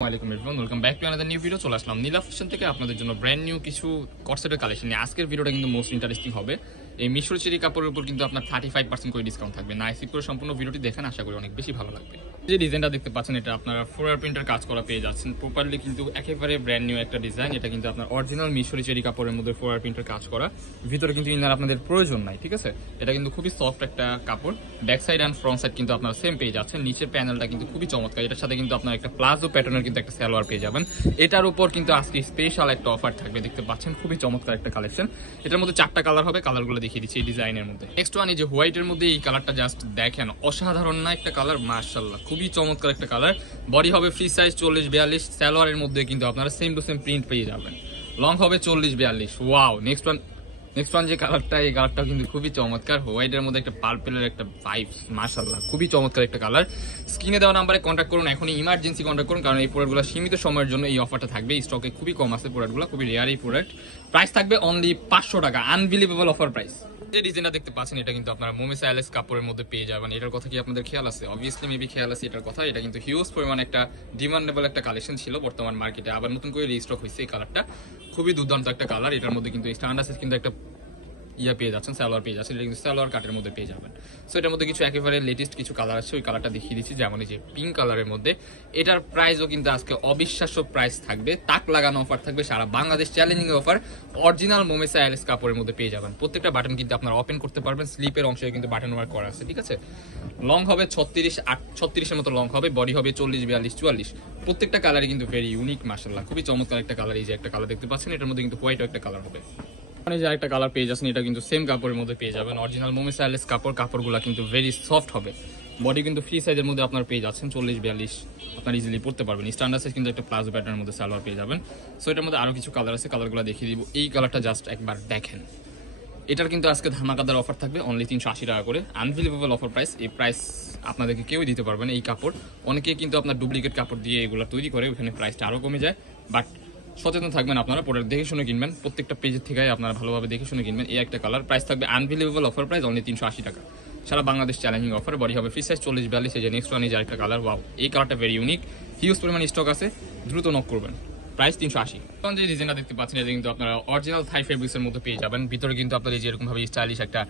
ওয়ালাইকুম everyone, welcome back to another new video. চলে আসলাম নীলা fashion থেকে আপনাদের জন্য ব্র্যান্ড নিউ কিছু কটসেটের কালেকশন নিয়ে। আজকের ভিডিওটা কিন্তু মোস্ট ইন্টারেস্টিং হবে। এই মিশরি চেরি কাপড়ের উপর কিন্তু আপনার 35% করে ডিসকাউন্ট থাকবে। না স্কিপ করে সম্পূর্ণ ভিডিওটি দেখেন, আশা করি অনেক বেশি ভালো লাগবে। যে ডিজাইনটা দেখতে পাচ্ছেন এটা আপনারা ফ্লোরাল প্রিন্টের কাজ করা পেয়ে যাচ্ছেন প্রপারলি, কিন্তু একেবারে ব্র্যান্ড নিউ একটা ডিজাইন। এটা কিন্তু আপনার অরিজিনাল মিশরি চেরি কাপড়ের মধ্যে ফ্লোরাল প্রিন্টের কাজ করা, ভিতরে কিন্তু ইনার আপনাদের প্রয়োজন নাই, ঠিক আছে। এটা কিন্তু খুবই সফট একটা কাপড়। Back side and front side কিন্তু আপনারা সেম পেয়ে যাচ্ছেন। নিচের প্যানেলটা কিন্তু খুবই চমৎকার। এটার সাথে কিন্তু আপনার একটা প্লাজো প্যাটার্নের কিন্তু একটা সালোয়ার পেয়ে যাবেন। এটার উপর কিন্তু আজকে স্পেশাল একটা অফার থাকবে, দেখতে পাচ্ছেন খুবই চমৎকার একটা কালেকশন। এটার মধ্যে 4টা কালার হবে, কালারগুলো দেখিয়ে দিচ্ছি এই ডিজাইনের মধ্যে। নেক্সট ওয়ান, এই যে হোয়াইটের মধ্যে এই কালারটা জাস্ট দেখেন, অসাধারণ না একটা কালার, মাশাআল্লাহ খুবই চমৎকার একটা কালার। বডি হবে ফ্রি সাইজ 40-42, সালোয়ারের মধ্যে কিন্তু আপনারা সেম টু সেম প্রিন্ট পেয়ে যাবেন। লং হবে 40-42। ওয়াও। নেক্সট ওয়ান যে কালারটা, এই কালারটা কিন্তু খুবই চমৎকার। হোয়াইটের মধ্যে একটা পার্পেলের একটা ভাইবস, মাশাআল্লাহ খুবই চমৎকার একটা কালার। স্ক্রিনে দেওয়া নাম্বারে কন্ট্যাক্ট করুন, এখনই ইমার্জেন্সি কন্ট্যাক্ট করুন, কারণ এই প্রোডাক্টগুলো সীমিত সময়ের জন্য এই অফারটা থাকবে। স্টকে খুবই কম আছে প্রোডাক্টগুলো, খুবই রেয়ার এই প্রোডাক্ট। প্রাইস থাকবে অনলি 500 টাকা, আনবিলিভেবল অফার প্রাইস। যে ডিজাইনটা দেখতে পাচ্ছেন এটা কিন্তু আপনারা মোমেস আইলেস কাপড়ের মধ্যে পেয়ে যাবেন। এটার কথা কি আপনাদের খেয়াল আছে? অবভিয়াসলি মেবি খেয়াল আছে এটার কথা। এটা কিন্তু হিউজ পরিমাণ একটা ডিমান্ডেবল একটা কালেকশন ছিল বর্তমান মার্কেটে, আবার নতুন করে রিস্টক হয়েছে এই কালারটা। খুবই দুর্দান্ত একটা কালার। এটার মধ্যে কিন্তু স্ট্যান্ডার্ড কিন্তু একটা পেয়ে যাচ্ছেন, সালোয়ার পেয়ে যাচ্ছেন। এটা কিন্তু সালোয়ার কাটের মধ্যে পেয়ে যাবেন। সো এটার মধ্যে কিছু একেবারে লেটেস্ট কিছু কালার আছে, ওই কালারটা দেখিয়ে দিচ্ছি। যেমন এই যে পিঙ্ক কালারের মধ্যে, এটার প্রাইসও কিন্তু আজকে অবিশ্বাস্য প্রাইস থাকবে, তাক লাগানো অফার থাকবে, সারা বাংলাদেশ চ্যালেঞ্জিং অফার। অরিজিনাল মোমেসা আইলেস কাপড়ের মধ্যে পেয়ে যাবেন। প্রত্যেকটা বাটন কিন্তু আপনারা ওপেন করতে পারবেন, স্লিপের অংশে কিন্তু বাটন ওয়ার্ক করা আছে, ঠিক আছে। লং হবে 36-38 মতো লং হবে, বডি হবে 40-42-44। প্রত্যেকটা কালারই কিন্তু ভেরি ইউনিক, মাশাআল্লাহ খুবই চমৎকার একটা কালার। এই যে একটা কালার দেখতে পাচ্ছেন, এটার মধ্যে কিন্তু হোয়াইটও একটা কালার হবে। যে একটা কালার পেয়ে যাচ্ছেন, এটা কিন্তু সেম কাপড়ের মধ্যে পেয়ে যাবেন। অরিজিনাল মোমেসা আইলেস কাপড়, কাপড়গুলো কিন্তু ভেরি সফট হবে। বডি কিন্তু ফ্রি সাইজের মধ্যে আপনার পেয়ে যাচ্ছেন 40-42, আপনার ইজিলি পড়তে পারবেন। স্ট্যান্ডার্ড সাইজ কিন্তু একটা প্লাজো প্যাটার্নের মধ্যে সালোয়ার পেয়ে যাবেন। সো এটার মধ্যে আরো কিছু কালার আছে, কালারগুলো দেখিয়ে দিব। এই কালারটা জাস্ট একবার দেখেন। এটার কিন্তু আজকে ধামাকাদার অফার থাকবে, অনলি 380 টাকা করে, আনবিলিভেবল অফার প্রাইস। এই প্রাইস আপনাদেরকে কেউই দিতে পারবে না। এই কাপড় অনেকেই কিন্তু আপনার ডুপ্লিকেট কাপড় দিয়ে এগুলো তৈরি করে, ওখানে প্রাইসটা আরো কমে যায়। বাট সচেতন থাকবেন আপনারা, প্রোডাক্ট দেখে শুনে কিনবেন, প্রত্যেকটা পেজের থেকে আপনারা ভালোভাবে দেখে শুনে কিনবেন। এই একটা কালার, প্রাইস থাকবে আনবিলিভেবল অফার প্রাইস, অনলি 380 টাকা, সারা বাংলাদেশ চ্যালেঞ্জিং অফার। বডি হবে ফ্রি সাইজ 40-42। এই যে নেক্সট ওয়ান, এই যে আরেকটা কালার, ওয়াও এই কালারটা ভেরি ইউনিক, হিউজ পরিমাণ স্টক আছে, দ্রুত নক করবেন। প্রাইস 380। এখন যে ডিজাইনটা দেখতে পাচ্ছেন, এটা কিন্তু আপনারা অরিজিনাল থাই ফেব্রিক্সের মধ্যে পেয়ে যাবেন। ভিতরে কিন্তু আপনার এই যে এরকম ভাবে স্টাইলিশ একটা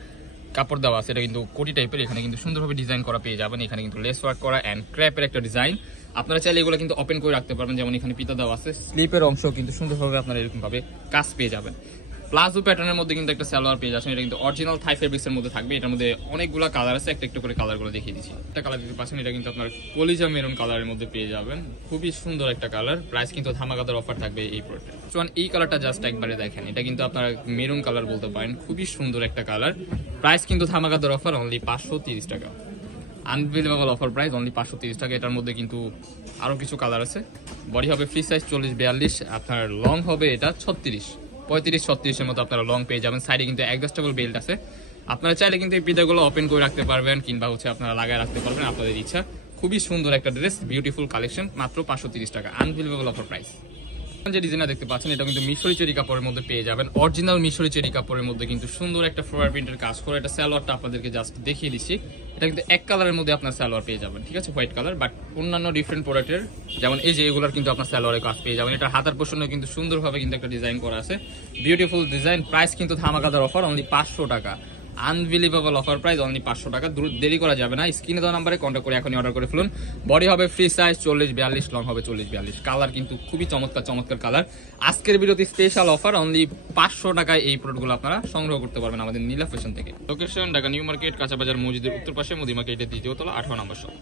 কাপড় দেওয়া আছে, এটা কিন্তু কোটি টাইপের। এখানে কিন্তু সুন্দরভাবে ডিজাইন করা পেয়ে যাবেন। এখানে কিন্তু লেস ওয়ার্ক করা এন্ড ক্র্যাপের একটা ডিজাইন। আপনারা চাইলে এগুলো কিন্তু ওপেন করে রাখতে পারবেন, যেমন এখানে পিতা দেওয়া আছে। স্লিপের অংশ কিন্তু সুন্দরভাবে আপনারা এরকম ভাবে কাজ পেয়ে যাবেন। প্লাজো প্যাটার্নের মধ্যে কিন্তু একটা সালোয়ার পেয়ে যাচ্ছেন। এটা কিন্তু অরিজিনাল থাই ফেব্রিক্সের মধ্যে থাকবে। এটার মধ্যে অনেকগুলো কালার আছে, একটা একটা করে কালারগুলো দেখিয়ে দিচ্ছি। একটা কালার দিতে পাচ্ছেন, এটা কিন্তু আপনার কলিজা মেরুন কালারের মধ্যে পেয়ে যাবেন। খুবই সুন্দর একটা কালার। প্রাইস কিন্তু ধামাকাদার অফার থাকবে এই প্রোডাক্টে। এই কালারটা জাস্ট একবারে দেখেন, এটা কিন্তু আপনারা মেরুন কালার বলতে পারেন, খুবই সুন্দর একটা কালার। প্রাইস কিন্তু ধামাকাদার অফার, অনলি 530 টাকা, আনবিলিভেবল অফার প্রাইস, অনলি 530 টাকা। এটার মধ্যে কিন্তু আরো কিছু কালার আছে। বডি হবে ফ্রি সাইজ 40-42, আপনার লং হবে এটা 35-36 মতো আপনারা লং পেয়ে যাবেন। সাইডে কিন্তু অ্যাডজাস্টেবল বেল্ট আছে। আপনারা চাইলে কিন্তু এই পিতাগুলো ওপেন করে রাখতে পারবেন, কিংবা আপনারা লাগায় রাখতে পারবেন, আপনাদের ইচ্ছা। খুবই সুন্দর একটা ড্রেস, বিউটিফুল কালেকশন, মাত্র 530 টাকা, আনবিলিভেবল অফার প্রাইস। যে ডিজাইনটা দেখতে পাচ্ছেন, এটা কিন্তু মিশরি চেরি কাপড়ের মধ্যে পেয়ে যাবেন। অরিজিনাল মিশরি চেরি কাপড়ের মধ্যে কিন্তু সুন্দর একটা ফ্লোরাল প্রিন্টের কাজ করে। এটা সালোয়ারটা আপনাদেরকে জাস্ট দেখিয়ে দিচ্ছি। এটা কিন্তু এক কালারের মধ্যে আপনার সালোয়ার পেয়ে যাবেন, ঠিক আছে, হোয়াইট কালার। বাট অন্যান্য ডিফারেন্ট প্রোডাক্টের যেমন এই যে এগুলোর কিন্তু আপনার সালোয়ারের কাজ পেয়ে যাবেন। এটা হাতার পোর্শনে কিন্তু সুন্দরভাবে কিন্তু একটা ডিজাইন করা আছে, বিউটিফুল ডিজাইন। প্রাইস কিন্তু ধামাকাদার অফার, অনলি 500 টাকা, আনবিলিভেবল অফার প্রাইস, অনলি 500 টাকা। দেরি করা যাবে না, স্ক্রিনে দেওয়া নাম্বারে কন্ট্যাক্ট করে এখনই অর্ডার করে ফেলুন। বডি হবে ফ্রি সাইজ 40-42, লং হবে 40-42। কালার কিন্তু খুবই চমৎকার কালার। আজকের ভিডিওতে স্পেশাল অফার, অনলি 500 টাকায় এই প্রোডাক্টগুলো আপনারা সংগ্রহ করতে পারবেন আমাদের নীলা ফ্যাশন থেকে। লোকেশন ঢাকা নিউ মার্কেট, কাঁচা বাজার মসজিদের উত্তর পাশে, মুদি মার্কেটের 2য় তলা, 18 নম্বর শপ।